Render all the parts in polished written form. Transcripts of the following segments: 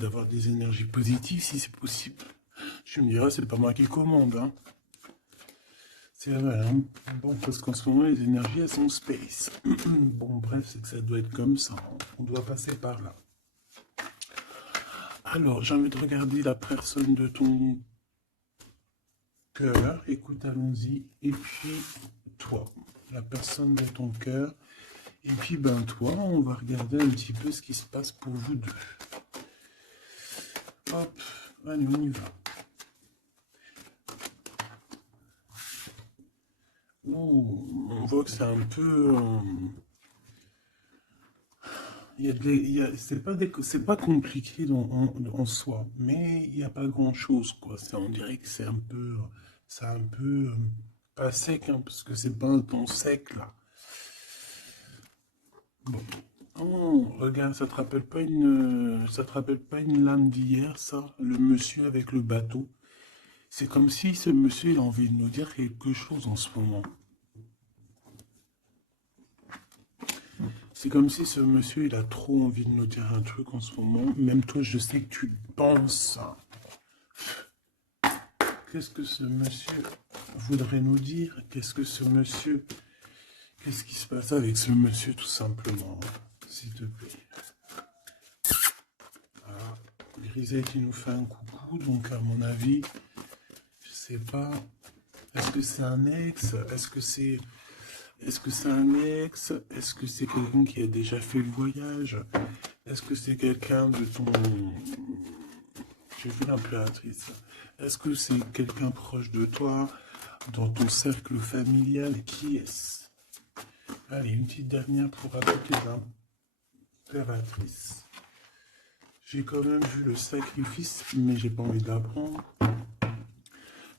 d'avoir des énergies positives si c'est possible. Tu me diras, c'est pas moi qui commande, hein. C'est vrai, hein. Bon, parce qu'en ce moment, les énergies, elles sont space. Bon, bref, c'est que ça doit être comme ça, hein. On doit passer par là. Alors, j'ai envie de regarder la personne de ton cœur. Écoute, allons-y. Et puis, toi, la personne de ton cœur. Et puis, ben, toi, on va regarder un petit peu ce qui se passe pour vous deux. Hop, allez, on y va. Oh, on voit que c'est un peu... c'est pas compliqué en soi, mais il n'y a pas grand-chose, quoi. On dirait que c'est un peu pas sec, hein, parce que c'est pas un temps sec, là. Bon. Oh, regarde, ça te rappelle pas une lame d'hier, ça? Le monsieur avec le bateau. C'est comme si ce monsieur il a envie de nous dire quelque chose en ce moment. C'est comme si ce monsieur, il a trop envie de nous dire un truc en ce moment. Même toi, je sais que tu le penses. Qu'est-ce que ce monsieur voudrait nous dire? Qu'est-ce qui se passe avec ce monsieur, tout simplement? S'il te plaît. Ah, Grisette, il nous fait un coucou, donc à mon avis, je sais pas. Est-ce que c'est un ex? Est-ce que c'est un ex? Est-ce que c'est quelqu'un qui a déjà fait le voyage? Est-ce que c'est quelqu'un de ton... J'ai vu l'impératrice. Est-ce que c'est quelqu'un proche de toi, dans ton cercle familial? Qui est-ce? Allez, une petite dernière pour appliquer l'impératrice. J'ai quand même vu le sacrifice, mais j'ai pas envie de l'apprendre.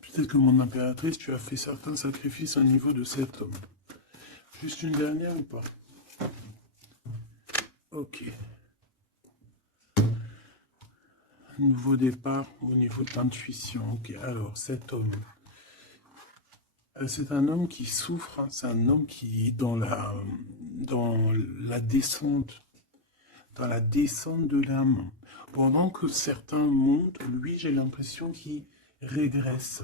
Peut-être que mon impératrice, tu as fait certains sacrifices au niveau de cet homme. Juste une dernière ou pas? Ok. Nouveau départ au niveau de l'intuition. Ok, alors cet homme. C'est un homme qui souffre, hein. C'est un homme qui est dans la descente de l'âme. Pendant que certains montent, lui, j'ai l'impression qu'il régresse.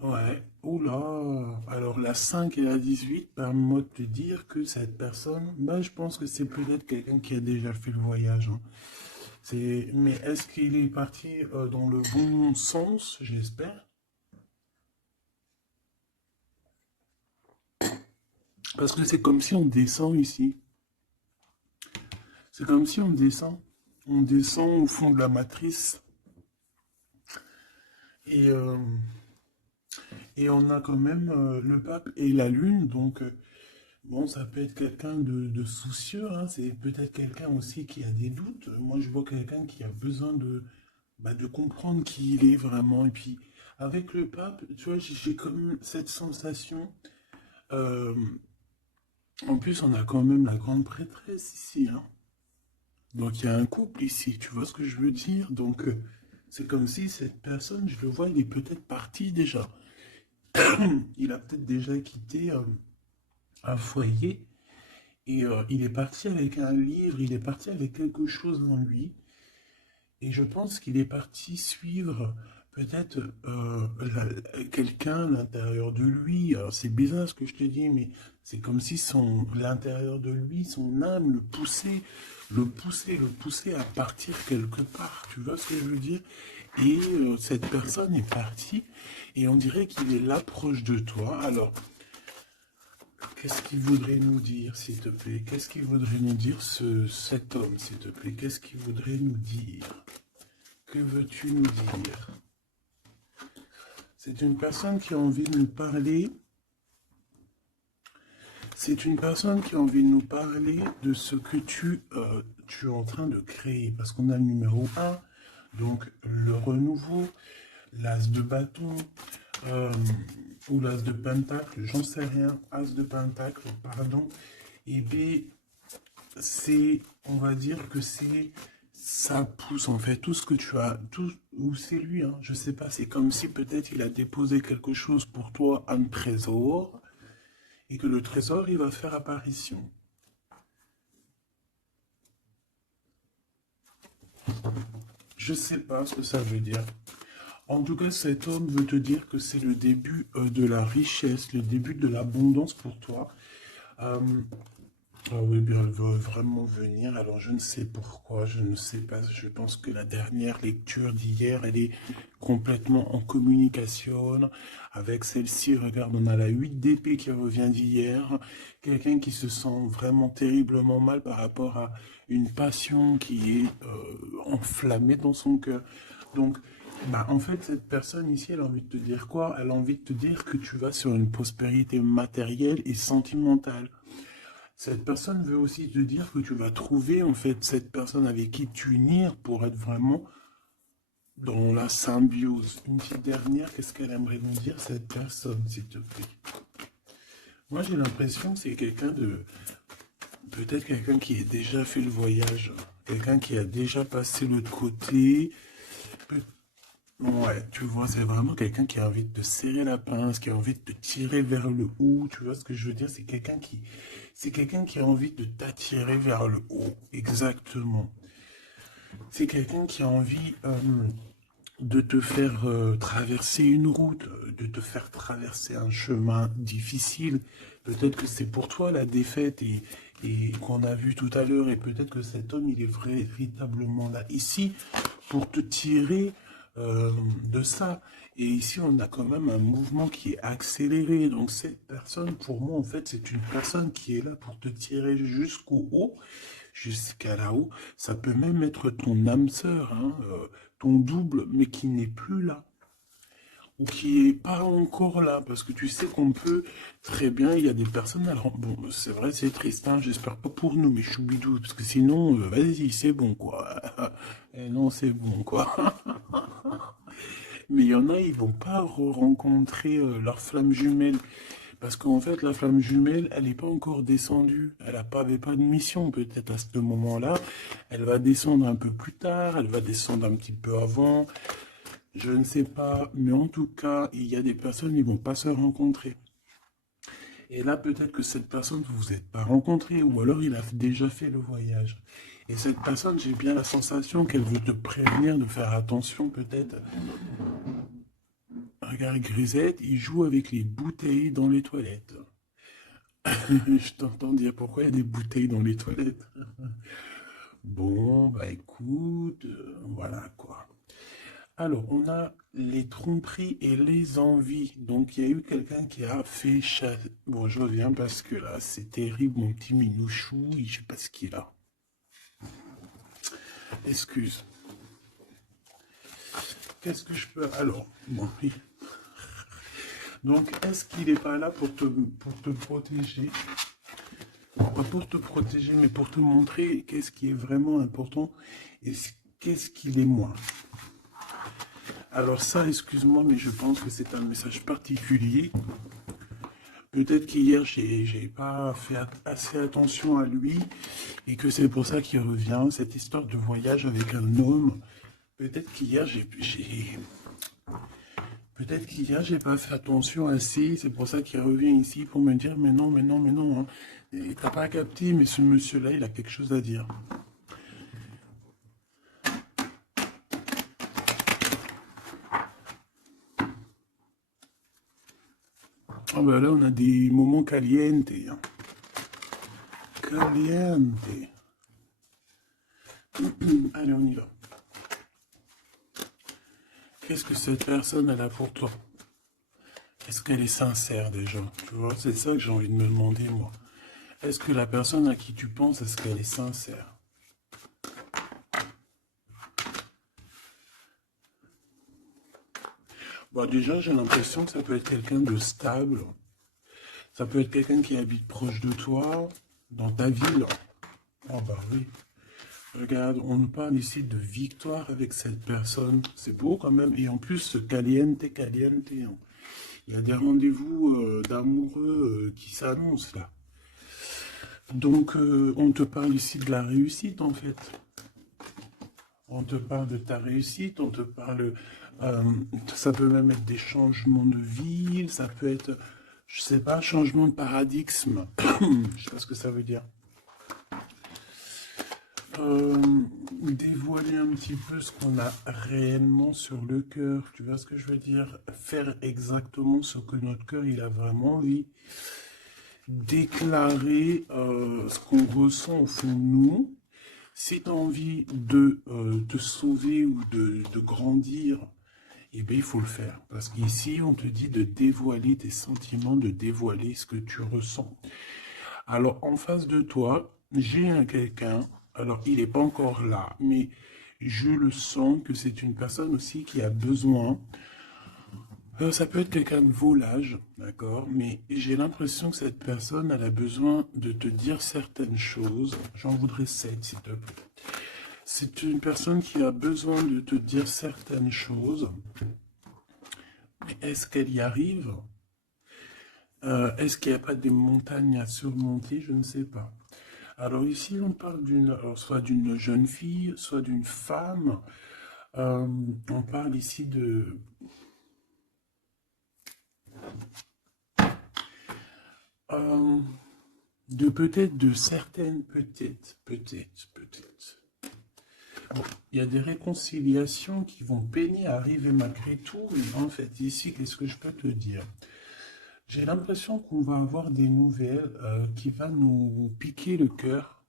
Ouais, oula. Alors la 5 et la 18 permettent de te dire que cette personne, bah, je pense que c'est peut-être quelqu'un qui a déjà fait le voyage, hein. Mais est-ce qu'il est parti dans le bon sens, j'espère? Parce que c'est comme si on descend ici. C'est comme si on descend. On descend au fond de la matrice. Et, euh, et on a quand même le pape et la lune. Donc, bon, ça peut être quelqu'un de soucieux, hein. C'est peut-être quelqu'un aussi qui a des doutes. Moi, je vois quelqu'un qui a besoin de comprendre qui il est vraiment. Et puis, avec le pape, tu vois, j'ai comme cette sensation. euh, En plus, on a quand même la grande prêtresse ici, hein. Donc il y a un couple ici, tu vois ce que je veux dire? Donc c'est comme si cette personne, je le vois, il est peut-être parti déjà. Il a peut-être déjà quitté un foyer et il est parti avec un livre, il est parti avec quelque chose en lui. Et je pense qu'il est parti suivre peut-être quelqu'un à l'intérieur de lui. Alors c'est bizarre ce que je te dis, mais c'est comme si l'intérieur de lui, son âme le poussait à partir quelque part. Tu vois ce que je veux dire? Et cette personne est partie et on dirait qu'il est là proche de toi. Alors, qu'est-ce qu'il voudrait nous dire, s'il te plaît? Qu'est-ce qu'il voudrait nous dire, cet homme, s'il te plaît? Qu'est-ce qu'il voudrait nous dire? Que veux-tu nous dire? C'est une personne qui a envie de nous parler. C'est une personne qui a envie de nous parler de ce que tu es en train de créer. Parce qu'on a le numéro 1, donc le renouveau, l'as de bâton, euh, ou l'as de pentacle, j'en sais rien, as de pentacle, pardon. Et bien, on va dire que ça pousse en fait tout ce que tu as, tout, ou c'est lui, hein, je sais pas, c'est comme si peut-être il a déposé quelque chose pour toi, un trésor, et que le trésor, il va faire apparition. Je sais pas ce que ça veut dire. En tout cas, cet homme veut te dire que c'est le début de la richesse, le début de l'abondance pour toi. Euh, ah oui, bien, elle veut vraiment venir. Alors, je ne sais pourquoi, je ne sais pas. Je pense que la dernière lecture d'hier, elle est complètement en communication avec celle-ci. Regarde, on a la 8 d'épée qui revient d'hier. Quelqu'un qui se sent vraiment terriblement mal par rapport à une passion qui est enflammée dans son cœur. Donc, bah, en fait, cette personne ici, elle a envie de te dire quoi? Elle a envie de te dire que tu vas sur une prospérité matérielle et sentimentale. Cette personne veut aussi te dire que tu vas trouver en fait cette personne avec qui t'unir pour être vraiment dans la symbiose. Une petite dernière, qu'est-ce qu'elle aimerait nous dire cette personne, s'il te plaît? Moi j'ai l'impression que c'est quelqu'un de... Peut-être quelqu'un qui a déjà fait le voyage, quelqu'un qui a déjà passé l'autre côté. Peut- Ouais, tu vois, c'est vraiment quelqu'un qui a envie de te serrer la pince, qui a envie de te tirer vers le haut. Tu vois ce que je veux dire? C'est quelqu'un qui a envie de t'attirer vers le haut. Exactement. C'est quelqu'un qui a envie de te faire traverser une route, de te faire traverser un chemin difficile. Peut-être que c'est pour toi la défaite et qu'on a vu tout à l'heure, et peut-être que cet homme, il est véritablement là ici pour te tirer de ça. Et ici, on a quand même un mouvement qui est accéléré. Donc cette personne, pour moi, en fait, c'est une personne qui est là pour te tirer jusqu'au haut, jusqu'à là-haut. Ça peut même être ton âme sœur, hein, ton double, mais qui n'est plus là, ou qui n'est pas encore là, parce que tu sais qu'on peut très bien, il y a des personnes, alors bon, c'est vrai, c'est triste, hein, j'espère pas pour nous, mais choubidou, parce que sinon, vas-y, c'est bon, quoi. Et non, c'est bon, quoi. Mais il y en a, ils vont pas rencontrer leur flamme jumelle. Parce qu'en fait, la flamme jumelle, elle n'est pas encore descendue. Elle avait pas de mission, peut-être à ce moment-là. Elle va descendre un peu plus tard, elle va descendre un petit peu avant. Je ne sais pas, mais en tout cas, il y a des personnes qui ne vont pas se rencontrer. Et là, peut-être que cette personne, vous vous êtes pas rencontré, ou alors il a déjà fait le voyage. Et cette personne, j'ai bien la sensation qu'elle veut te prévenir de faire attention, peut-être. Regarde, Grisette, il joue avec les bouteilles dans les toilettes. Je t'entends dire pourquoi il y a des bouteilles dans les toilettes. Bon, bah écoute, voilà quoi. Alors, on a les tromperies et les envies. Donc, il y a eu quelqu'un qui a fait chasse. Bon, je reviens parce que là, c'est terrible, mon petit minouchou. Je sais pas ce qu'il a. Excuse. Qu'est-ce que je peux... Alors, bon, oui. Donc, est-ce qu'il n'est pas là pour te protéger? Pas pour te protéger, mais pour te montrer qu'est-ce qui est vraiment important et qu'est-ce qu'il est moins. Alors ça, excuse-moi, mais je pense que c'est un message particulier. Peut-être qu'hier, j'ai pas fait assez attention à lui et que c'est pour ça qu'il revient, cette histoire de voyage avec un homme. Peut-être qu'hier, peut-être qu'hier, j'ai pas fait attention assez, c'est pour ça qu'il revient ici pour me dire, mais non, mais non, mais non, hein. Et t'as pas capté, mais ce monsieur-là, il a quelque chose à dire. Ah ben là, on a des moments calientes, hein. Caliente. Allez, on y va. Qu'est-ce que cette personne elle a pour toi? Est-ce qu'elle est sincère déjà? Tu vois, c'est ça que j'ai envie de me demander, moi. Est-ce que la personne à qui tu penses, est-ce qu'elle est sincère? Bon, déjà, j'ai l'impression que ça peut être quelqu'un de stable. Ça peut être quelqu'un qui habite proche de toi, dans ta ville. Oh bah oui. Regarde, on nous parle ici de victoire avec cette personne. C'est beau quand même. Et en plus, ce caliente, caliente, hein. Il y a des rendez-vous d'amoureux qui s'annoncent là. Donc, on te parle ici de la réussite en fait. On te parle de ta réussite, on te parle... euh, ça peut même être des changements de ville, ça peut être, je sais pas, changement de paradigme. Je sais pas ce que ça veut dire. Euh, dévoiler un petit peu ce qu'on a réellement sur le cœur. Tu vois ce que je veux dire? Faire exactement ce que notre cœur, il a vraiment envie. Déclarer ce qu'on ressent au fond de nous. Si tu as envie de te sauver ou de grandir, eh bien, il faut le faire. Parce qu'ici, on te dit de dévoiler tes sentiments, de dévoiler ce que tu ressens. Alors, en face de toi, j'ai un quelqu'un, alors il n'est pas encore là, mais je le sens que c'est une personne aussi qui a besoin. Ça peut être quelqu'un de volage, d'accord, mais j'ai l'impression que cette personne, elle a besoin de te dire certaines choses. J'en voudrais 7, s'il te plaît. C'est une personne qui a besoin de te dire certaines choses. Mais est-ce qu'elle y arrive? Est-ce qu'il n'y a pas des montagnes à surmonter? Je ne sais pas. Alors ici, on parle soit d'une jeune fille, soit d'une femme. On parle ici euh, de peut-être de certaines, peut-être. Bon, il y a des réconciliations qui vont peiner à arriver malgré tout, mais en fait, ici, qu'est-ce que je peux te dire? J'ai l'impression qu'on va avoir des nouvelles qui vont nous piquer le cœur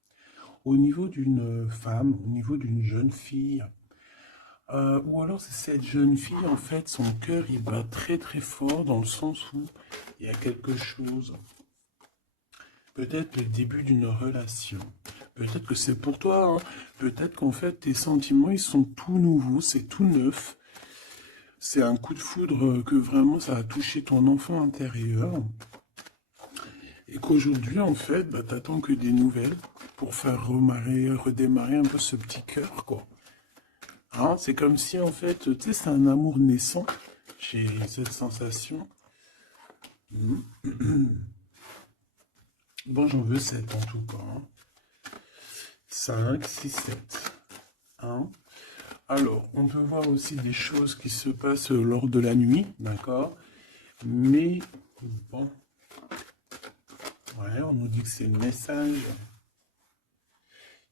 au niveau d'une femme, au niveau d'une jeune fille. Ou alors c'est cette jeune fille, en fait, son cœur, il bat très très fort dans le sens où il y a quelque chose. Peut-être le début d'une relation. Peut-être que c'est pour toi, hein. Peut-être qu'en fait, tes sentiments, ils sont tout nouveaux, c'est tout neuf. C'est un coup de foudre que vraiment ça a touché ton enfant intérieur. Et qu'aujourd'hui, en fait, bah, t'attends que des nouvelles pour faire redémarrer un peu ce petit cœur, quoi. Hein, c'est comme si, en fait, tu sais, c'est un amour naissant. J'ai cette sensation. Bon, j'en veux 7 en tout cas. Hein. 5, 6, 7. Hein. Alors, on peut voir aussi des choses qui se passent lors de la nuit, d'accord? Mais, bon, ouais, on nous dit que c'est le message.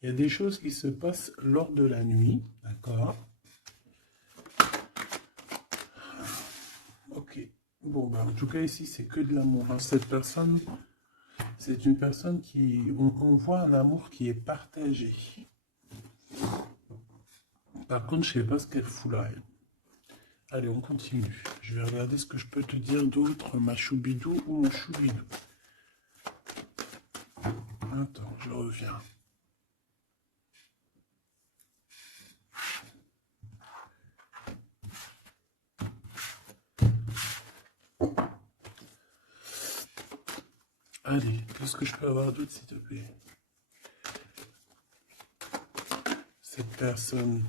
Il y a des choses qui se passent lors de la nuit, d'accord? Ok. Bon, bah, en tout cas, ici, c'est que de l'amour. Hein. Cette personne, c'est une personne qui... On voit un amour qui est partagé. Par contre, je ne sais pas ce qu'elle fout là, elle. Allez, on continue. Je vais regarder ce que je peux te dire d'autre, ma choubidou ou mon choubidou. Attends, je reviens. Allez, qu'est-ce que je peux avoir d'autre, s'il te plaît? Cette personne.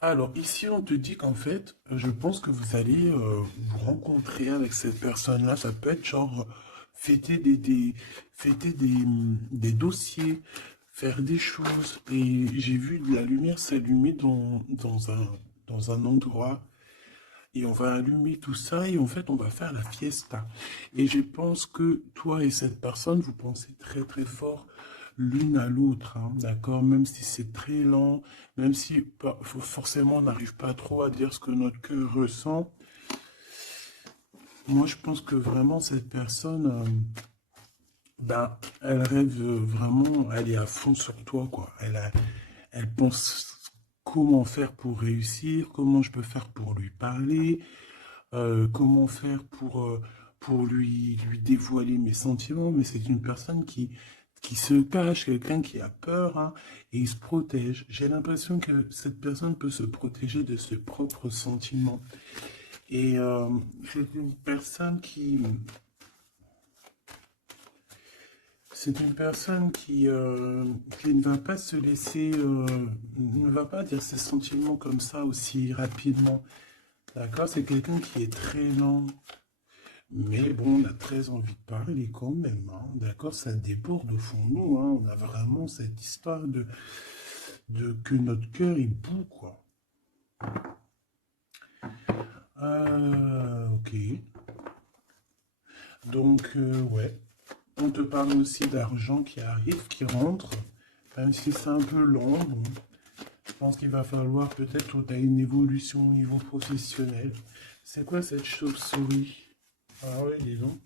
Alors, ici, on te dit qu'en fait, je pense que vous allez vous rencontrer avec cette personne-là. Ça peut être genre fêter des dossiers, faire des choses. Et j'ai vu de la lumière s'allumer dans un endroit. Et on va allumer tout ça et en fait, on va faire la fiesta. Et je pense que toi et cette personne, vous pensez très très fort l'une à l'autre, hein, d'accord? Même si c'est très lent, même si forcément on n'arrive pas trop à dire ce que notre cœur ressent. Moi, je pense que vraiment cette personne, ben, elle rêve vraiment, elle est à fond sur toi, quoi. Elle pense comment faire pour réussir, comment je peux faire pour lui parler, comment faire pour lui dévoiler mes sentiments, mais c'est une personne qui se cache, quelqu'un qui a peur, hein, et il se protège. J'ai l'impression que cette personne peut se protéger de ses propres sentiments. Et c'est une personne qui ne va pas se laisser, ne va pas dire ses sentiments comme ça aussi rapidement. D'accord? C'est quelqu'un qui est très lent. Mais bon, on a très envie de parler quand même. Hein. D'accord? Ça déborde au fond de nous. Hein. On a vraiment cette histoire de que notre cœur, il bout, quoi. Ok. Donc, ouais. On te parle aussi d'argent qui arrive, qui rentre. Même si c'est un peu long, bon, je pense qu'il va falloir peut-être que tu as une évolution au niveau professionnel. C'est quoi cette chauve-souris? Ah ouais, dis donc.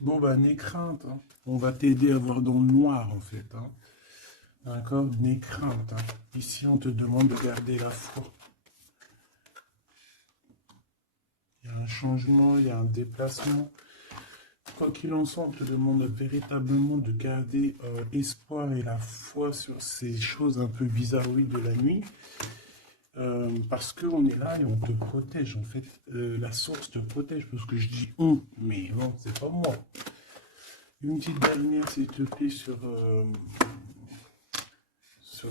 Bon, bah, n'aie crainte, hein. On va t'aider à voir dans le noir, en fait, hein. D'accord? N'aie crainte, hein. Ici, on te demande de garder la foi. Il y a un changement, il y a un déplacement. Quoi qu'il en soit, on te demande véritablement de garder espoir et la foi sur ces choses un peu bizarroïdes de la nuit. Parce qu'on est là et on te protège. En fait, la source te protège. Parce que je dis on, mais non, c'est pas moi. Une petite dernière, s'il te plaît, sur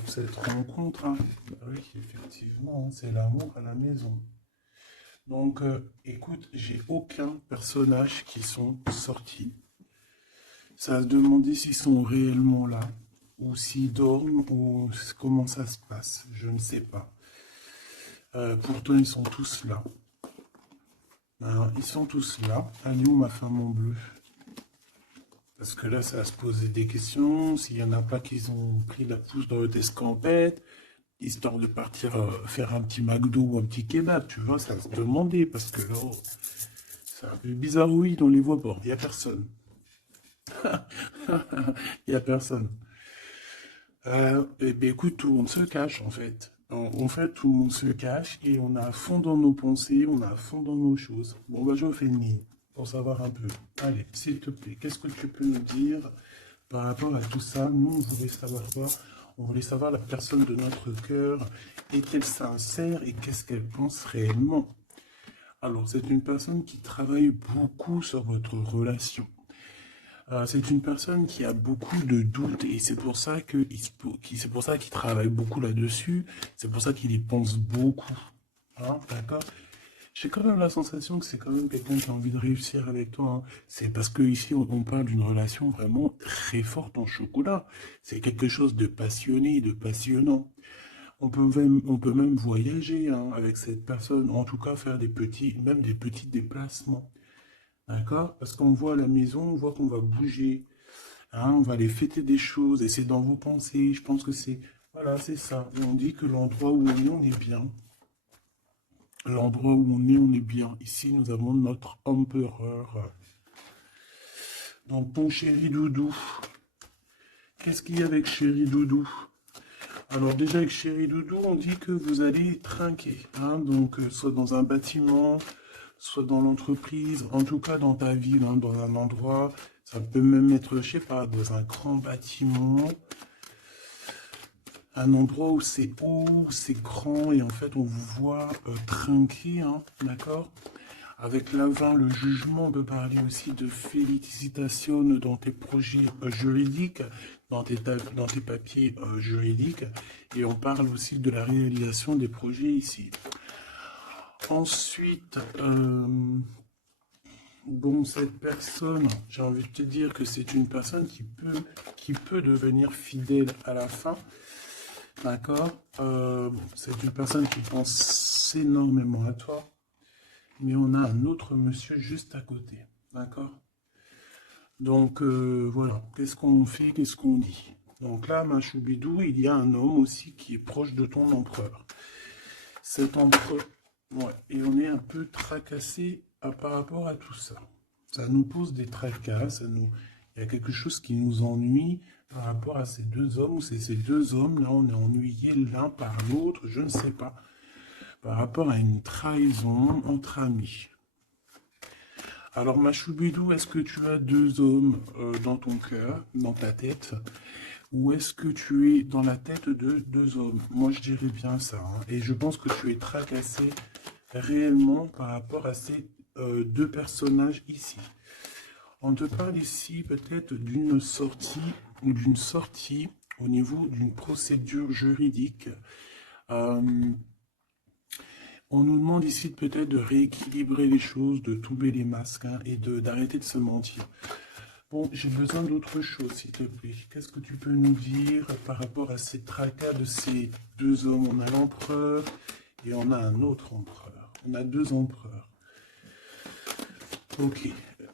cette rencontre. Hein. Ah oui, effectivement, hein, c'est l'amour à la maison. Donc, écoute, j'ai aucun personnage qui sont sortis. Ça se demander s'ils sont réellement là, ou s'ils dorment, ou comment ça se passe. Je ne sais pas. Pourtant, ils sont tous là. Alors, ils sont tous là. Elle est où ma femme en bleu? Parce que là, ça va se poser des questions. S'il n'y en a pas qui ont pris la pousse dans votre escampette, histoire de partir faire un petit McDo ou un petit kebab, tu vois, ça va se demander. Parce que là, oh, c'est un peu bizarre, oui, on les voit pas. Il n'y a personne. Il n'y a personne. Eh bien, écoute, tout le monde se cache, en fait. En fait, tout le monde se cache et on est à fond dans nos pensées, on est à fond dans nos choses. Bon, bah, je fais une ligne pour savoir un peu. Allez, s'il te plaît, qu'est-ce que tu peux nous dire par rapport à tout ça? Nous, on voulait savoir quoi? On voulait savoir la personne de notre cœur. Est-elle sincère et qu'est-ce qu'elle pense réellement? Alors, c'est une personne qui travaille beaucoup sur votre relation. C'est une personne qui a beaucoup de doutes et c'est pour ça c'est pour ça qu'il travaille beaucoup là-dessus. C'est pour ça qu'il y pense beaucoup. Hein, d'accord? J'ai quand même la sensation que c'est quand même quelqu'un qui a envie de réussir avec toi. Hein. C'est parce que ici on parle d'une relation vraiment très forte en chocolat. C'est quelque chose de passionné, de passionnant. On peut même voyager hein, avec cette personne. En tout cas faire même des petits déplacements. D'accord? Parce qu'on voit à la maison, on voit qu'on va bouger. Hein, on va aller fêter des choses et c'est dans vos pensées. Je pense que c'est... Voilà, c'est ça. Et on dit que l'endroit où on est bien. L'endroit où on est bien. Ici, nous avons notre empereur. Donc, mon chéri doudou. Qu'est-ce qu'il y a avec chéri doudou? Alors, déjà, avec chéri doudou, on dit que vous allez trinquer. Hein, donc, soit dans un bâtiment, soit dans l'entreprise, en tout cas dans ta ville, hein, dans un endroit, ça peut même être, je sais pas, dans un grand bâtiment, un endroit où c'est haut, c'est grand, et en fait on vous voit trinquer, hein, d'accord? Avec l'avant, le jugement, on peut parler aussi de félicitations dans tes projets juridiques, dans tes papiers juridiques, et on parle aussi de la réalisation des projets ici. Ensuite, bon, cette personne, j'ai envie de te dire que c'est une personne qui peut devenir fidèle à la fin. D'accord? C'est une personne qui pense énormément à toi. Mais on a un autre monsieur juste à côté. D'accord? Donc, voilà. Qu'est-ce qu'on fait? Qu'est-ce qu'on dit? Donc là, ma choubidou, il y a un homme aussi qui est proche de ton empereur. Cet empereur, ouais, et on est un peu tracassé par rapport à tout ça. Ça nous pose des tracas, il y a quelque chose qui nous ennuie par rapport à ces deux hommes, ou c'est ces deux hommes, là on est ennuyés l'un par l'autre, je ne sais pas, par rapport à une trahison entre amis. Alors ma choubidou, est-ce que tu as deux hommes dans ton cœur, dans ta tête, ou est-ce que tu es dans la tête de deux hommes? Moi je dirais bien ça, hein, et je pense que tu es tracassé réellement par rapport à ces deux personnages ici. On te parle ici peut-être d'une sortie ou d'une sortie au niveau d'une procédure juridique. On nous demande ici peut-être de rééquilibrer les choses, de tomber les masques hein, et d'arrêter de se mentir. Bon, j'ai besoin d'autre chose, s'il te plaît. Qu'est-ce que tu peux nous dire par rapport à ces tracas de ces deux hommes? On a l'empereur et on a un autre empereur. On a deux empereurs. Ok.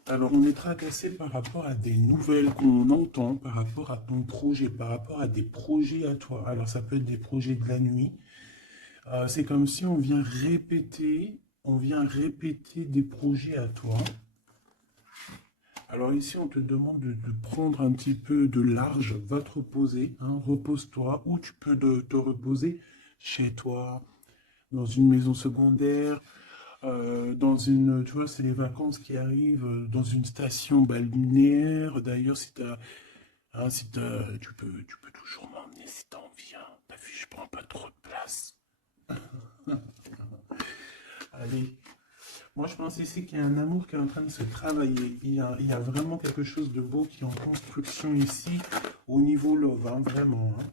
Alors, on est tracassé par rapport à des nouvelles qu'on entend, par rapport à ton projet, par rapport à des projets à toi. Alors, ça peut être des projets de la nuit. C'est comme si on vient répéter des projets à toi. Alors ici, on te demande de prendre un petit peu de large, va te reposer, hein, repose-toi, ou tu peux te reposer chez toi, dans une maison secondaire, dans une, tu vois, c'est les vacances qui arrivent, dans une station balnéaire. D'ailleurs, tu peux toujours m'emmener si t'as envie, hein. T'as vu, je prends pas trop de place. Allez. Moi, je pense ici qu'il y a un amour qui est en train de se travailler. Il y a vraiment quelque chose de beau qui est en construction ici, au niveau love, hein, vraiment, hein.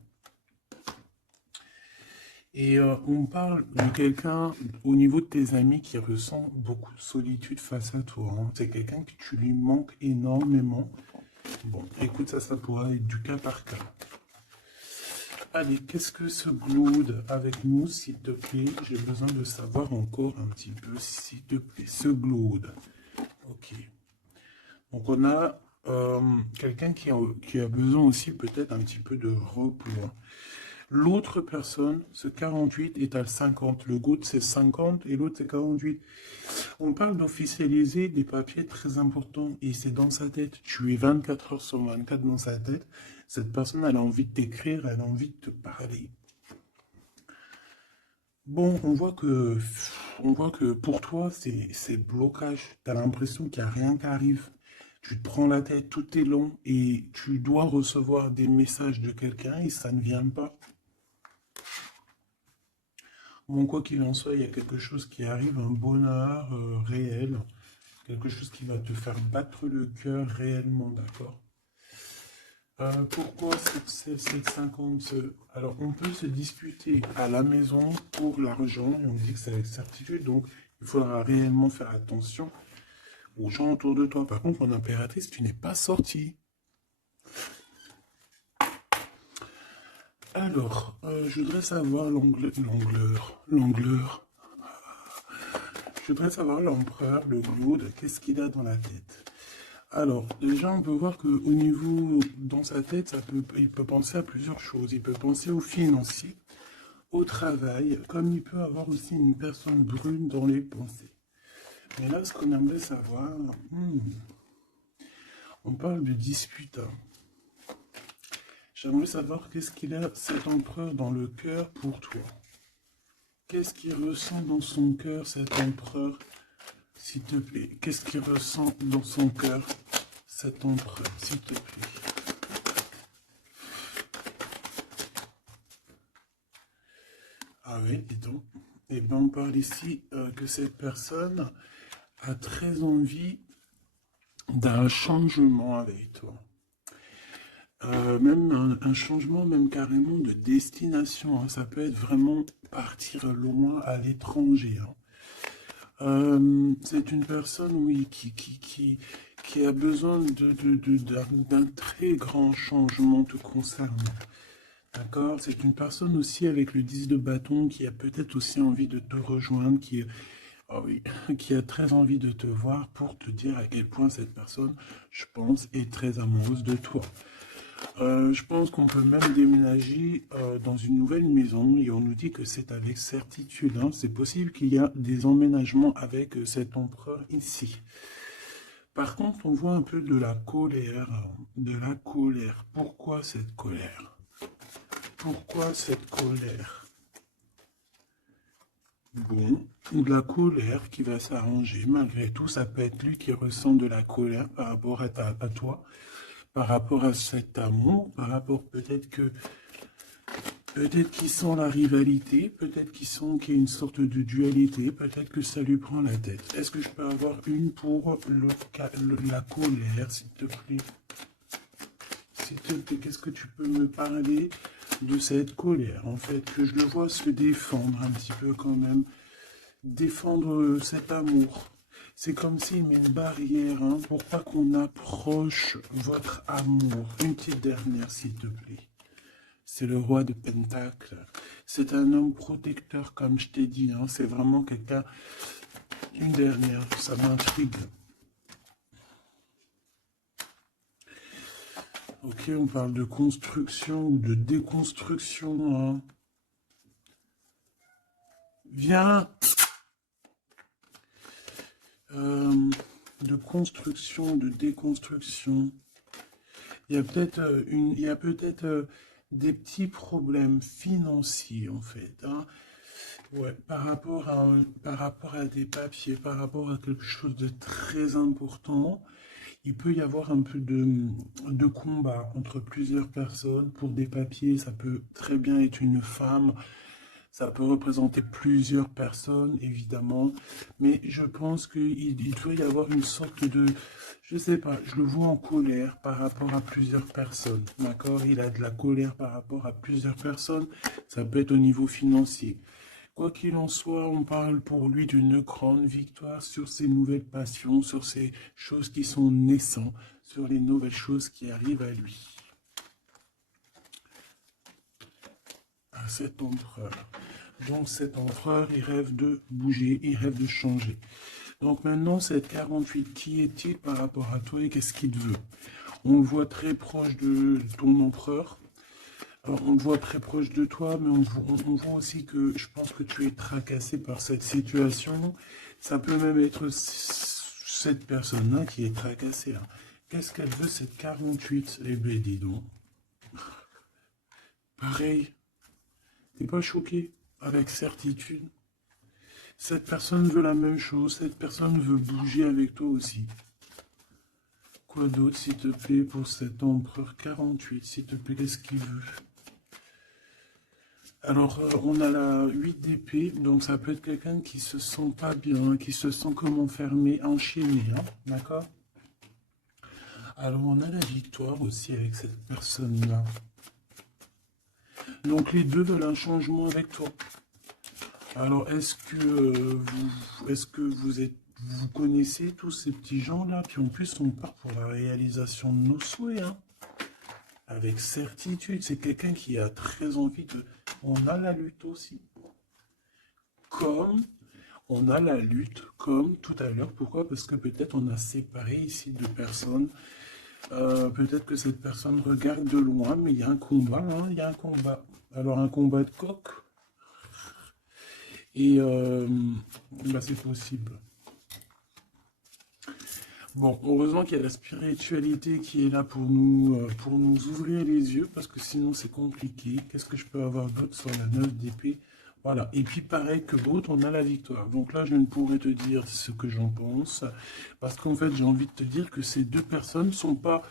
Et on parle de quelqu'un au niveau de tes amis qui ressent beaucoup de solitude face à toi, hein. C'est quelqu'un que tu lui manques énormément. Bon, écoute, ça pourra être du cas par cas. Allez, qu'est-ce que ce Glaude avec nous, s'il te plaît? J'ai besoin de savoir encore un petit peu, s'il te plaît, ce Glaude. Ok. Donc on a quelqu'un qui a besoin aussi peut-être un petit peu de repos, hein. L'autre personne, ce 48 est à 50. Le Glaude c'est 50 et l'autre c'est 48. On parle d'officialiser des papiers très importants et c'est dans sa tête. Tu es 24 heures sur 24 dans sa tête. Cette personne, elle a envie de t'écrire, elle a envie de te parler. Bon, on voit que pour toi, c'est blocage. Tu as l'impression qu'il n'y a rien qui arrive. Tu te prends la tête, tout est long et tu dois recevoir des messages de quelqu'un et ça ne vient pas. Bon, quoi qu'il en soit, il y a quelque chose qui arrive, un bonheur réel, quelque chose qui va te faire battre le cœur réellement, d'accord? Pourquoi c'est 50? Alors, on peut se disputer à la maison pour l'argent, et on dit que c'est avec certitude, donc il faudra réellement faire attention aux gens autour de toi. Par contre, mon impératrice, tu n'es pas sortie. Alors, je voudrais savoir je voudrais savoir l'empereur, le Glaude, qu'est-ce qu'il a dans la tête? Alors, déjà, on peut voir qu'au niveau, dans sa tête, il peut penser à plusieurs choses. Il peut penser au financier, au travail, comme il peut avoir aussi une personne brune dans les pensées. Mais là, ce qu'on aimerait savoir, on parle de dispute, hein. J'aimerais savoir qu'est-ce qu'il a, cet empereur, dans le cœur pour toi. Qu'est-ce qu'il ressent dans son cœur, cet empereur, s'il te plaît? Qu'est-ce qu'il ressent dans son cœur, cet empereur, s'il te plaît? Ah oui, dis donc. Eh bien, on parle ici que cette personne a très envie d'un changement avec toi. Même un changement, même carrément de destination, hein. Ça peut être vraiment partir loin à l'étranger, hein. C'est une personne, oui, qui a besoin d'un très grand changement te concernant. D'accord? C'est une personne aussi avec le 10 de bâton qui a peut-être aussi envie de te rejoindre, oh oui, qui a très envie de te voir pour te dire à quel point cette personne, je pense, est très amoureuse de toi. Je pense qu'on peut même déménager dans une nouvelle maison et on nous dit que c'est avec certitude, hein. C'est possible qu'il y a des emménagements avec cet empereur ici. Par contre, on voit un peu de la colère, hein. De la colère. Pourquoi cette colère? Pourquoi cette colère? Bon, de la colère qui va s'arranger. Malgré tout, ça peut être lui qui ressent de la colère par rapport à toi, par rapport à cet amour, par rapport peut-être qu'ils sent la rivalité, peut-être qu'il y a une sorte de dualité, peut-être que ça lui prend la tête. Est-ce que je peux avoir une pour la colère, s'il te plaît? S'il te plaît, qu'est-ce que tu peux me parler de cette colère, en fait, que je le vois se défendre un petit peu quand même, défendre cet amour. C'est comme s'il met une barrière, hein, pour pas qu'on approche votre amour. Une petite dernière, s'il te plaît. C'est le roi de Pentacle. C'est un homme protecteur, comme je t'ai dit, hein. C'est vraiment quelqu'un... Une dernière, ça m'intrigue. Ok, on parle de construction ou de déconstruction, hein. Viens, euh, de construction, de déconstruction. Il y a peut-être des petits problèmes financiers en fait, hein. Ouais, par rapport à des papiers, par rapport à quelque chose de très important, il peut y avoir un peu de combat entre plusieurs personnes pour des papiers. Ça peut très bien être une femme, ça peut représenter plusieurs personnes, évidemment, mais je pense qu'il doit y avoir une sorte de, je sais pas, je le vois en colère par rapport à plusieurs personnes, d'accord? Il a de la colère par rapport à plusieurs personnes, ça peut être au niveau financier. Quoi qu'il en soit, on parle pour lui d'une grande victoire sur ses nouvelles passions, sur ces choses qui sont naissantes, sur les nouvelles choses qui arrivent à lui, à cet empereur. Donc cet empereur, il rêve de bouger, il rêve de changer. Donc maintenant, cette 48, qui est-il par rapport à toi et qu'est-ce qu'il veut? On le voit très proche de ton empereur. Alors, on le voit très proche de toi, mais on voit aussi que je pense que tu es tracassé par cette situation. Ça peut même être cette personne-là qui est tracassée, hein. Qu'est-ce qu'elle veut, cette 48? Eh bien, dis donc. Pareil, t'es pas choqué? Avec certitude. Cette personne veut la même chose, cette personne veut bouger avec toi aussi. Quoi d'autre, s'il te plaît, pour cet empereur 48, s'il te plaît, qu'est-ce qu'il veut? Alors, on a la 8 d'épée, donc ça peut être quelqu'un qui se sent pas bien, qui se sent comme enfermé, enchaîné, hein, d'accord? Alors, on a la victoire aussi avec cette personne-là. Donc, les deux veulent un changement avec toi. Alors, est-ce que vous connaissez tous ces petits gens-là? Puis en plus, on part pour la réalisation de nos souhaits, hein. Avec certitude, c'est quelqu'un qui a très envie de... On a la lutte aussi. Comme on a la lutte, comme tout à l'heure. Pourquoi? Parce que peut-être on a séparé ici deux personnes. Peut-être que cette personne regarde de loin, mais il y a un combat, hein, il y a un combat. Alors un combat de coq, et bah, c'est possible. Bon, heureusement qu'il y a la spiritualité qui est là pour nous ouvrir les yeux, parce que sinon c'est compliqué. Qu'est-ce que je peux avoir d'autre sur la 9 d'épée? Voilà, et puis pareil que l'autre, on a la victoire. Donc là, je ne pourrais te dire ce que j'en pense, parce qu'en fait, j'ai envie de te dire que ces deux personnes sont pas...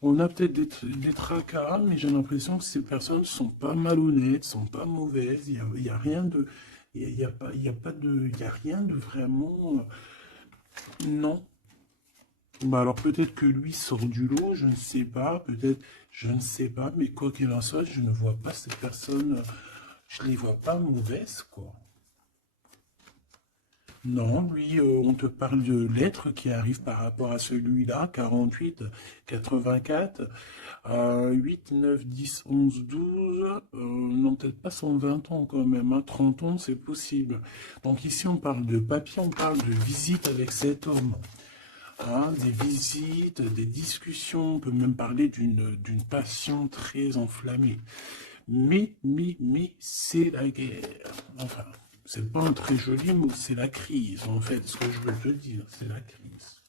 On a peut-être des tracas, mais j'ai l'impression que ces personnes sont pas malhonnêtes, sont pas mauvaises. Il y a rien de... Il y a pas, il y a pas de... Il y a rien de vraiment... Non. Bah alors peut-être que lui sort du lot, je ne sais pas, peut-être, je ne sais pas, mais quoi qu'il en soit, je ne vois pas ces personnes, je les vois pas mauvaises, quoi. Non, lui, on te parle de lettres qui arrivent par rapport à celui-là, 48, 84, 8, 9, 10, 11, 12, non, peut-être pas 120 ans quand même, hein, 30 ans, c'est possible. Donc ici, on parle de papier, on parle de visite avec cet homme. Hein, des visites, des discussions, on peut même parler d'une passion très enflammée. Mais, c'est la guerre. Enfin, c'est pas un très joli mot, c'est la crise, en fait, ce que je veux te dire, c'est la crise.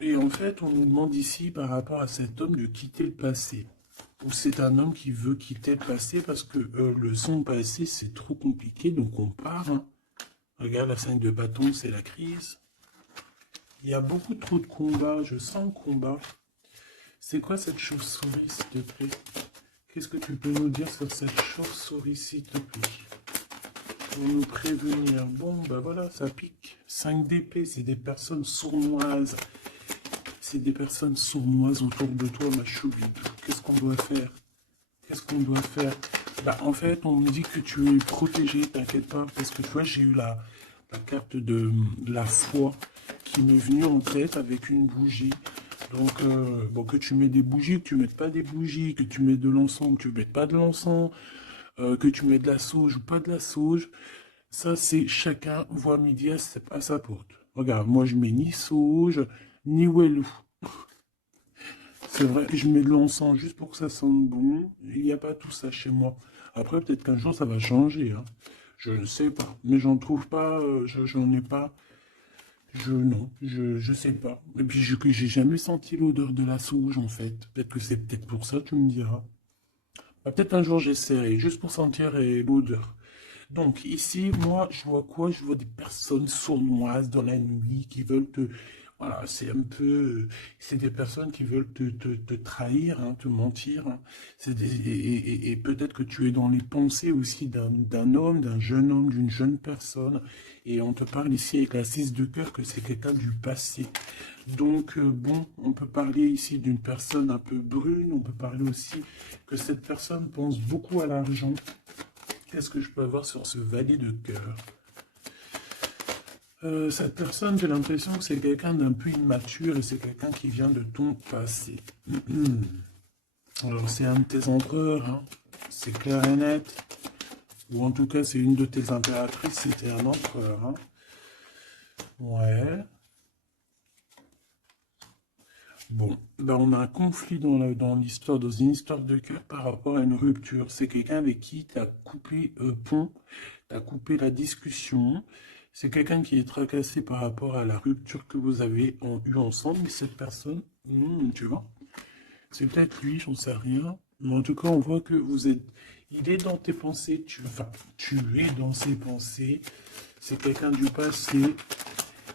Et en fait, on nous demande ici, par rapport à cet homme, de quitter le passé. Ou c'est un homme qui veut quitter le passé parce que son passé, c'est trop compliqué, donc on part, hein. Regarde la 5 de bâton, c'est la crise. Il y a beaucoup trop de combats, je sens le combat. C'est quoi cette chauve-souris, s'il te plaît? Qu'est-ce que tu peux nous dire sur cette chauve-souris, s'il te plaît? Pour nous prévenir. Bon, ben voilà, ça pique. 5 d'épée, c'est des personnes sournoises. C'est des personnes sournoises autour de toi, ma choubine. Qu'est-ce qu'on doit faire? Qu'est-ce qu'on doit faire? Bah, en fait, on me dit que tu es protégé, t'inquiète pas, parce que tu vois, j'ai eu la carte de la foi qui m'est venue en tête avec une bougie. Donc, bon, que tu mets des bougies, que tu mettes pas des bougies, que tu mets de l'encens, que tu mettes pas de l'encens, que tu mets de la sauge ou pas de la sauge, ça, c'est chacun voit midi à sa porte. Regarde, moi je mets ni sauge, ni wellou. C'est vrai que je mets de l'encens juste pour que ça sente bon. Il n'y a pas tout ça chez moi. Après, peut-être qu'un jour ça va changer, hein. Je ne sais pas. Mais j'en trouve pas, j'en ai pas. Non, je sais pas. Et puis, j'ai jamais senti l'odeur de la sauge, en fait. Peut-être que c'est peut-être pour ça, tu me diras. Bah, peut-être un jour j'essaierai, juste pour sentir l'odeur. Donc ici, moi, je vois quoi? Je vois des personnes sournoises dans la nuit qui veulent te... Voilà, c'est un peu... C'est des personnes qui veulent te trahir, hein, te mentir, hein. Et peut-être que tu es dans les pensées aussi d'un homme, d'un jeune homme, d'une jeune personne. Et on te parle ici avec la 6 de cœur que c'est quelqu'un du passé. Donc, bon, on peut parler ici d'une personne un peu brune. On peut parler aussi que cette personne pense beaucoup à l'argent. Qu'est-ce que je peux avoir sur ce valet de cœur? Cette personne, j'ai l'impression que c'est quelqu'un d'un peu immature et c'est quelqu'un qui vient de ton passé. Alors, c'est un de tes empereurs, hein. C'est clair et net. Ou en tout cas, c'est une de tes impératrices, c'était un empereur, hein. Ouais. Bon, ben on a un conflit dans l'histoire, dans une histoire de cœur par rapport à une rupture. C'est quelqu'un avec qui tu as coupé pont, tu as coupé la discussion. C'est quelqu'un qui est tracassé par rapport à la rupture que vous avez eu ensemble. Mais cette personne, tu vois, c'est peut-être lui, j'en sais rien. Mais en tout cas, on voit que vous êtes... Il est dans tes pensées, enfin, tu es dans ses pensées. C'est quelqu'un du passé.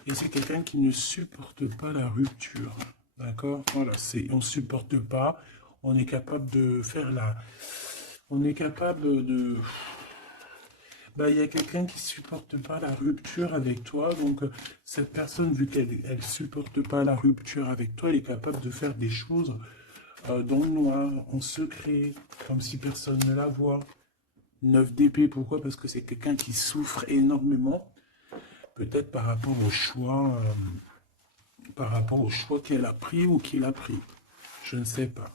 Et c'est quelqu'un qui ne supporte pas la rupture. D'accord? Voilà, on ne supporte pas. On est capable de faire la... On est capable de... Bah, il y a quelqu'un qui ne supporte pas la rupture avec toi. Donc, cette personne, vu qu'elle ne supporte pas la rupture avec toi, elle est capable de faire des choses dans le noir, en secret, comme si personne ne la voit. 9 d'épée, pourquoi? Parce que c'est quelqu'un qui souffre énormément. Peut-être par rapport au choix qu'elle a pris ou qu'il a pris. Je ne sais pas.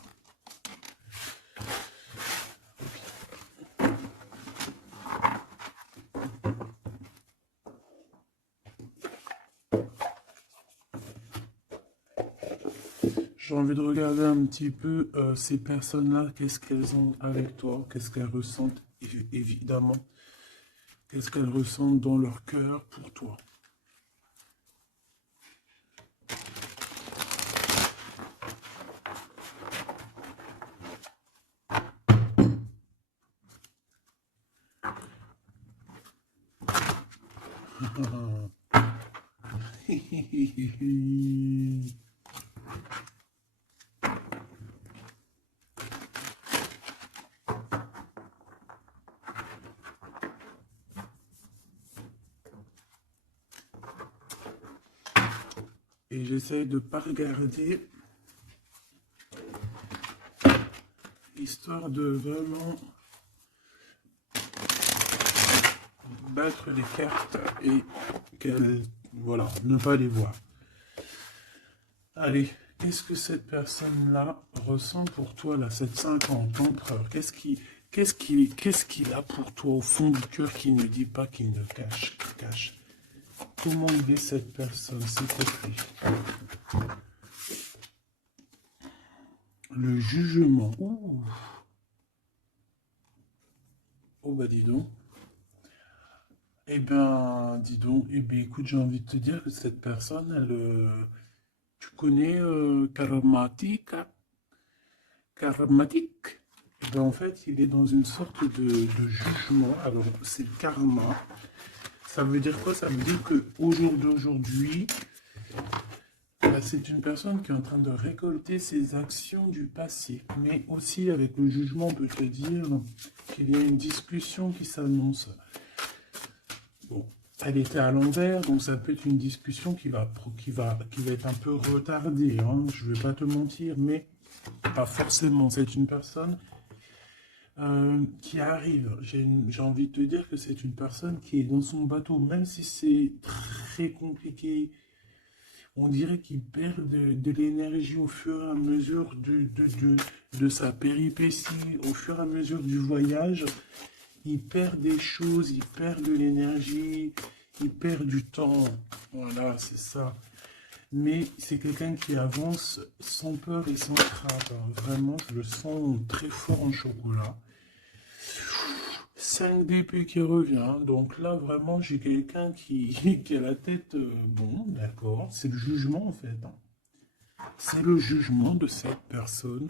J'ai envie de regarder un petit peu ces personnes-là, qu'est-ce qu'elles ont avec toi, qu'est-ce qu'elles ressentent, évidemment, qu'est-ce qu'elles ressentent dans leur cœur pour toi. Et j'essaie de ne pas regarder, histoire de vraiment battre les cartes et qu'elles, voilà, ne pas les voir. Allez, qu'est-ce que cette personne-là ressent pour toi, là, cette 50 empereur? Qu'est-ce qu'il a pour toi au fond du cœur qu'il ne dit pas, qu'il ne cache? Comment il est cette personne, s'il te plaît? Le jugement. Ouh. Oh bah dis donc. Eh ben, dis donc. Eh bien, écoute, j'ai envie de te dire que cette personne, tu connais Karmatik, hein? Karmatik. Eh ben, en fait, il est dans une sorte de jugement. Alors, c'est le karma. Ça veut dire quoi? Ça veut dire qu'au jour d'aujourd'hui, bah, c'est une personne qui est en train de récolter ses actions du passé. Mais aussi, avec le jugement, on peut te dire qu'il y a une discussion qui s'annonce. Bon, elle était à l'envers, donc ça peut être une discussion qui va être un peu retardée, hein. Je ne vais pas te mentir, mais pas forcément. C'est une personne qui arrive. J'ai envie de te dire que c'est une personne qui est dans son bateau, même si c'est très compliqué. On dirait qu'il perd de l'énergie au fur et à mesure de sa péripétie, au fur et à mesure du voyage. Il perd des choses, il perd de l'énergie, il perd du temps. Voilà, c'est ça. Mais c'est quelqu'un qui avance sans peur et sans crainte, hein. Vraiment, je le sens très fort en chocolat. 5 d'épée qui revient. Donc là, vraiment, j'ai quelqu'un qui a la tête... bon, d'accord. C'est le jugement, en fait, hein. C'est le jugement de cette personne.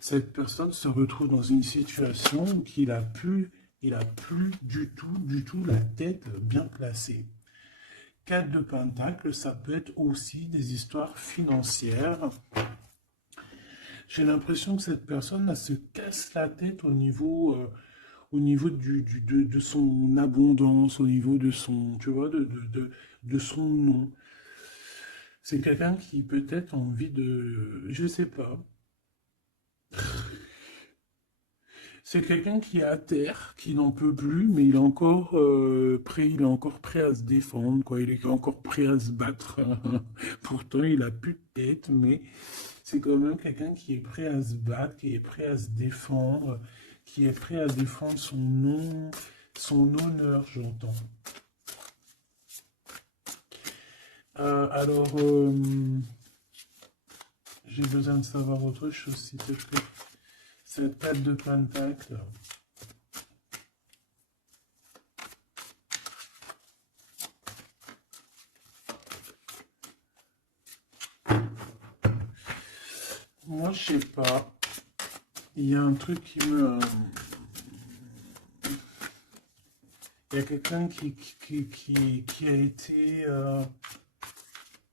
Cette personne se retrouve dans une situation où il a plus du tout la tête bien placée. 4 de Pentacle, ça peut être aussi des histoires financières. J'ai l'impression que cette personne là, se casse la tête au niveau de son abondance, au niveau de son, tu vois, de son nom. C'est quelqu'un qui peut-être a envie de, je sais pas, c'est quelqu'un qui est à terre, qui n'en peut plus, mais il est encore prêt à se défendre, quoi. Il est encore prêt à se battre. Pourtant, il a plus de tête, mais c'est quand même quelqu'un qui est prêt à se battre, qui est prêt à se défendre, qui est prêt à défendre son nom, son honneur, j'entends. Alors, j'ai besoin de savoir autre chose, s'il te plaît. Cette 4 de Pentacle. Moi, je sais pas. Il y a un truc qui me... Il y a quelqu'un qui a été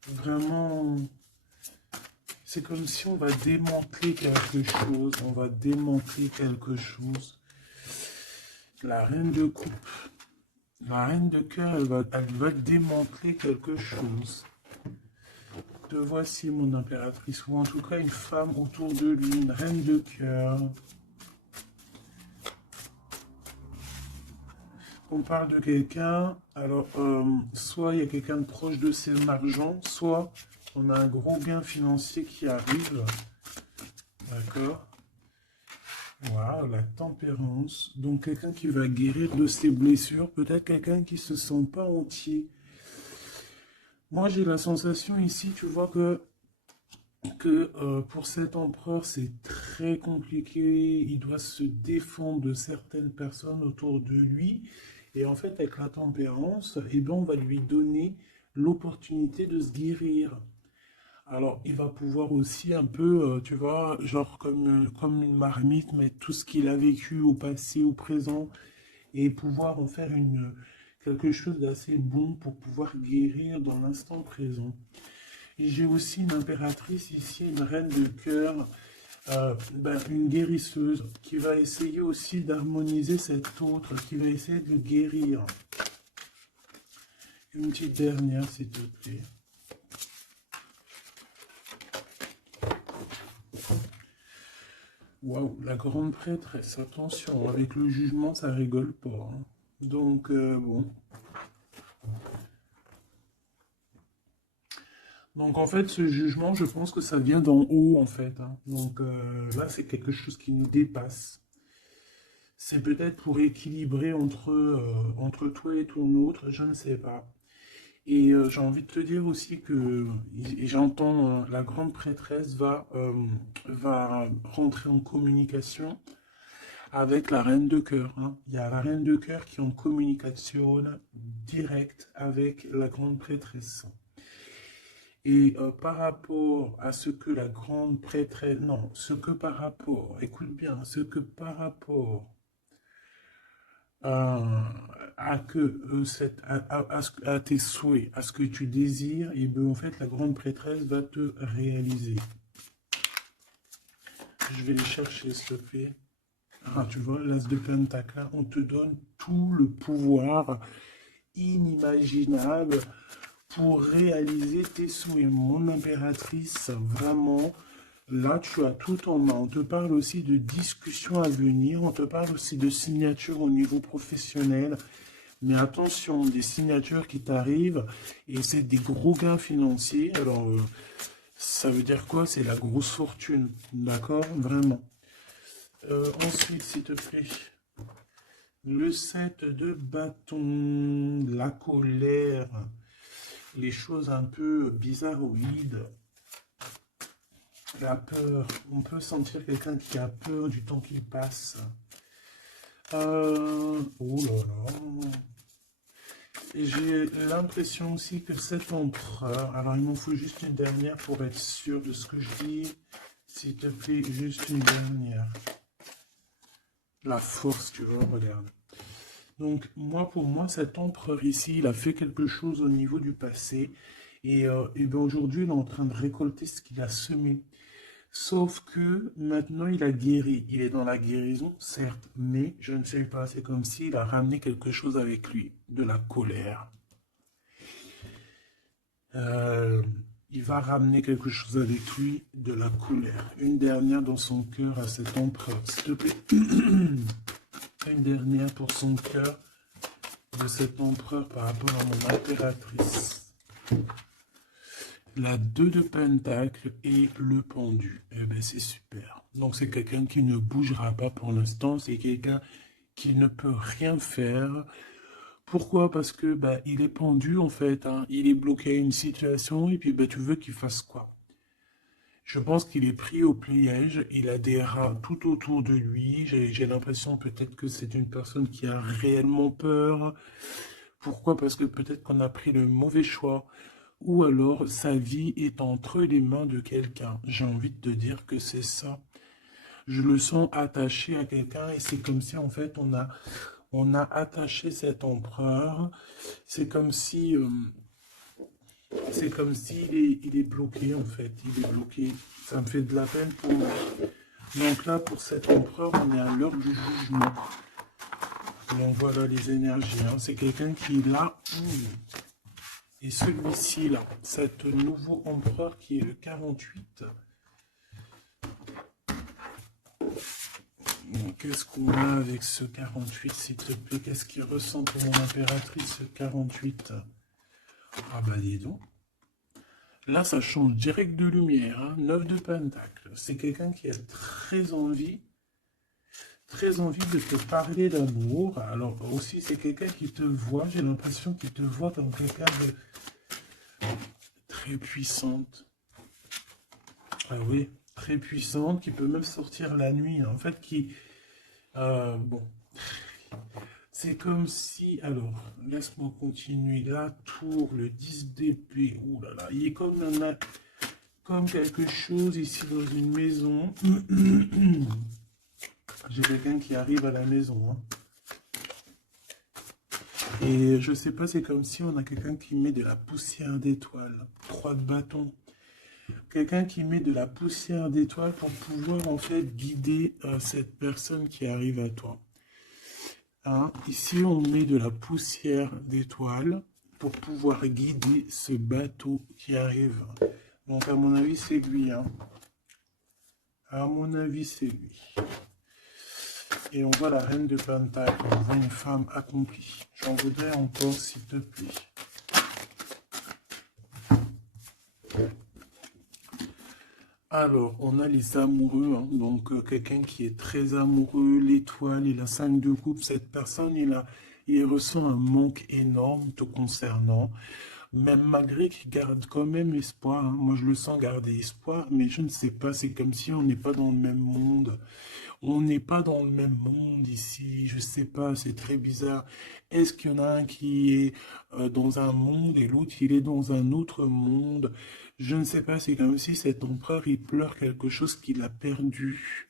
vraiment... C'est comme si on va démanteler quelque chose. On va démanteler quelque chose. La reine de coupe. La reine de cœur, elle va démanteler quelque chose. Te voici, mon impératrice. Ou en tout cas, une femme autour de lui. Une reine de cœur. On parle de quelqu'un, alors soit il y a quelqu'un de proche de ses argent, soit on a un gros gain financier qui arrive. D'accord. Voilà, la tempérance. Donc quelqu'un qui va guérir de ses blessures, peut-être quelqu'un qui se sent pas entier. Moi j'ai la sensation ici, tu vois que pour cet empereur c'est très compliqué, il doit se défendre de certaines personnes autour de lui. Et en fait, avec la tempérance, eh ben, on va lui donner l'opportunité de se guérir. Alors, il va pouvoir aussi un peu, tu vois, genre comme une marmite, mettre tout ce qu'il a vécu au passé, au présent, et pouvoir en faire quelque chose d'assez bon pour pouvoir guérir dans l'instant présent. Et j'ai aussi une impératrice ici, une reine de cœur, une guérisseuse qui va essayer aussi d'harmoniser cet autre, qui va essayer de le guérir. Une petite dernière, s'il te plaît. Waouh, la grande prêtresse, attention, avec le jugement, ça rigole pas, hein. Donc, bon. Donc, en fait, ce jugement, je pense que ça vient d'en haut, en fait, hein. Donc, là, c'est quelque chose qui nous dépasse. C'est peut-être pour équilibrer entre toi et ton autre, je ne sais pas. Et j'ai envie de te dire aussi que, et j'entends, la grande prêtresse va rentrer en communication avec la reine de cœur, hein. Il y a la reine de cœur qui est en communication directe avec la grande prêtresse. Et par rapport à ce que la grande prêtresse, non, ce que par rapport, écoute bien, ce que par rapport à que à tes souhaits, à ce que tu désires, et bien en fait la grande prêtresse va te réaliser. Je vais les chercher, s'il te plaît. Ah, tu vois, l'as de Pentacle, on te donne tout le pouvoir inimaginable pour réaliser tes souhaits. Mon impératrice, vraiment, là, tu as tout en main. On te parle aussi de discussions à venir, on te parle aussi de signatures au niveau professionnel. Mais attention, des signatures qui t'arrivent, et c'est des gros gains financiers. Alors, ça veut dire quoi? C'est la grosse fortune, d'accord? Vraiment. Ensuite, s'il te plaît, Le 7 de bâton, la colère, les choses un peu bizarroïdes, la peur. On peut sentir quelqu'un qui a peur du temps qui passe. Oh là là. Et j'ai l'impression aussi que cet empereur, alors il m'en faut juste une dernière pour être sûr de ce que je dis. S'il te plaît, juste une dernière. La force, tu vois, regarde. Donc, pour moi, cet empereur ici, il a fait quelque chose au niveau du passé. Et ben aujourd'hui, il est en train de récolter ce qu'il a semé. Sauf que maintenant, il a guéri. Il est dans la guérison, certes, mais je ne sais pas, c'est comme s'il a ramené quelque chose avec lui, de la colère. Euh, il va ramener quelque chose avec lui, de la colère. Une dernière dans son cœur à cet empereur, s'il te plaît. Une dernière pour son cœur de cet empereur par rapport à mon impératrice. La 2 de pentacle et le pendu. Eh ben c'est super. Donc c'est quelqu'un qui ne bougera pas pour l'instant. C'est quelqu'un qui ne peut rien faire. Pourquoi? Parce que bah, il est pendu en fait. Hein. Il est bloqué à une situation et puis bah, tu veux qu'il fasse quoi? Je pense qu'il est pris au piège. Il a des rats tout autour de lui. J'ai l'impression peut-être que c'est une personne qui a réellement peur. Pourquoi? Parce que peut-être qu'on a pris le mauvais choix. Ou alors sa vie est entre les mains de quelqu'un. J'ai envie de te dire que c'est ça. Je le sens attaché à quelqu'un et c'est comme si en fait on a attaché cet empereur. C'est comme si il est bloqué en fait. Il est bloqué. Ça me fait de la peine pour lui. Donc là pour cet empereur on est à l'heure du jugement. Donc voilà les énergies. Hein. C'est quelqu'un qui est là. Et celui-ci, là, cet nouveau empereur qui est le 48. Qu'est-ce qu'on a avec ce 48, s'il te plaît? Qu'est-ce qu'il ressent pour mon impératrice, ce 48? Ah bah dis donc. Là, ça change direct de lumière. Hein. 9 de pentacle. C'est quelqu'un qui a très envie de te parler d'amour. Alors aussi, c'est quelqu'un qui te voit. J'ai l'impression qu'il te voit comme quelqu'un de très puissante. Ah oui, très puissante, qui peut même sortir la nuit, en fait, bon, c'est comme si, alors, laisse-moi continuer, la tour, le 10 d'épée, ouh là là, il est comme quelque chose ici dans une maison, j'ai quelqu'un qui arrive à la maison, hein. Et je sais pas, c'est comme si on a quelqu'un qui met de la poussière d'étoiles, 3 de bâton. Quelqu'un qui met de la poussière d'étoiles pour pouvoir en fait guider cette personne qui arrive à toi. Hein, ici, on met de la poussière d'étoiles pour pouvoir guider ce bateau qui arrive. Donc, à mon avis, c'est lui. Hein. À mon avis, c'est lui. Et on voit la reine de Pentacle. On voit une femme accomplie. J'en voudrais encore, s'il te plaît. Alors, on a les amoureux, hein. Donc quelqu'un qui est très amoureux, l'étoile, il a 5 de coupe, cette personne, il ressent un manque énorme te concernant, même malgré qu'il garde quand même espoir, hein. Moi, je le sens garder espoir, mais je ne sais pas, c'est comme si on n'est pas dans le même monde. On n'est pas dans le même monde ici, je sais pas, c'est très bizarre. Est-ce qu'il y en a un qui est dans un monde et l'autre il est dans un autre monde? Je ne sais pas, c'est comme si cet empereur il pleure quelque chose qu'il a perdu.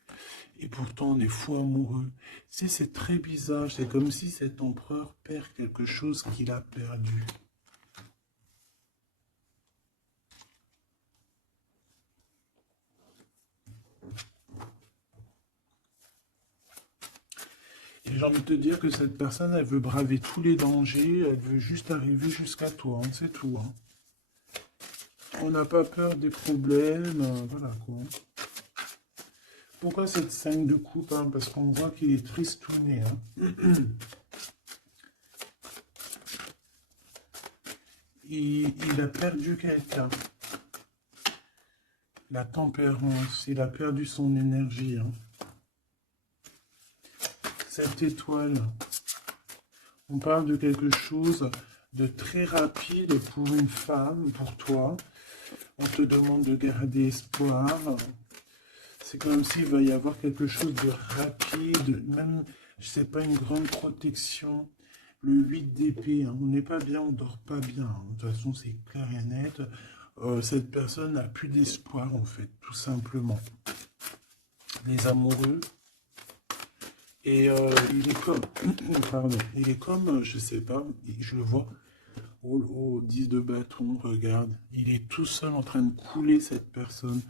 Et pourtant on est fou amoureux. C'est très bizarre, c'est comme si cet empereur perd quelque chose qu'il a perdu. Et j'ai envie de te dire que cette personne, elle veut braver tous les dangers, elle veut juste arriver jusqu'à toi, hein, c'est tout. Hein. On n'a pas peur des problèmes, voilà quoi. Pourquoi cette 5 de coupe? Hein? Parce qu'on voit qu'il est tristouné. Hein? Il a perdu quelqu'un. La tempérance, il a perdu son énergie. Hein? Cette étoile, On parle de quelque chose de très rapide pour une femme, pour toi. On te demande de garder espoir. C'est comme s'il va y avoir quelque chose de rapide, même, je sais pas, une grande protection. Le 8 d'épée, hein, on n'est pas bien, on dort pas bien, hein. De toute façon, c'est clair et net. Cette personne n'a plus d'espoir, en fait, tout simplement. Les amoureux. Et il est comme, pardon, il est comme, je sais pas, je le vois, au 10 de bâton, regarde, il est tout seul en train de couler cette personne.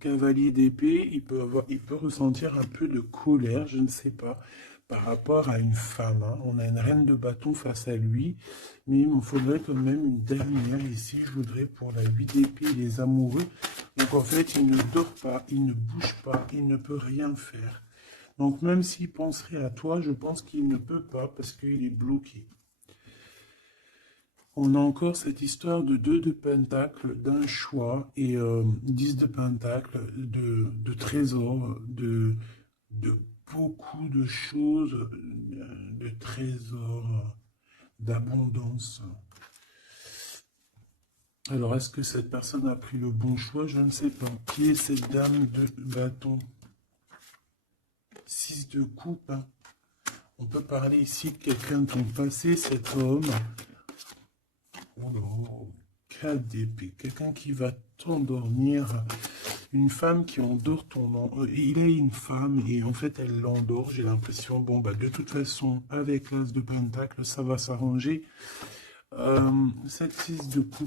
Cavalier d'épée, il peut ressentir un peu de colère, je ne sais pas, par rapport à une femme, hein. On a une reine de bâton face à lui, mais il me faudrait quand même une dernière ici, je voudrais pour la 8 d'épée, les amoureux. Donc en fait, il ne dort pas, il ne bouge pas, il ne peut rien faire. Donc même s'il penserait à toi, je pense qu'il ne peut pas parce qu'il est bloqué. On a encore cette histoire de 2 de pentacle, d'un choix, et 10 de pentacle, de trésors, de beaucoup de choses, de trésors, d'abondance. Alors, est-ce que cette personne a pris le bon choix? Je ne sais pas. Qui est cette dame de bâton? 6 de coupe, hein. On peut parler ici de quelqu'un de ton passé, cet homme. Oh là, 4 d'épée, quelqu'un qui va t'endormir, une femme qui endort il a une femme et en fait elle l'endort, j'ai l'impression, bon bah de toute façon avec l'as de pentacle ça va s'arranger. Cette 6 de coupe,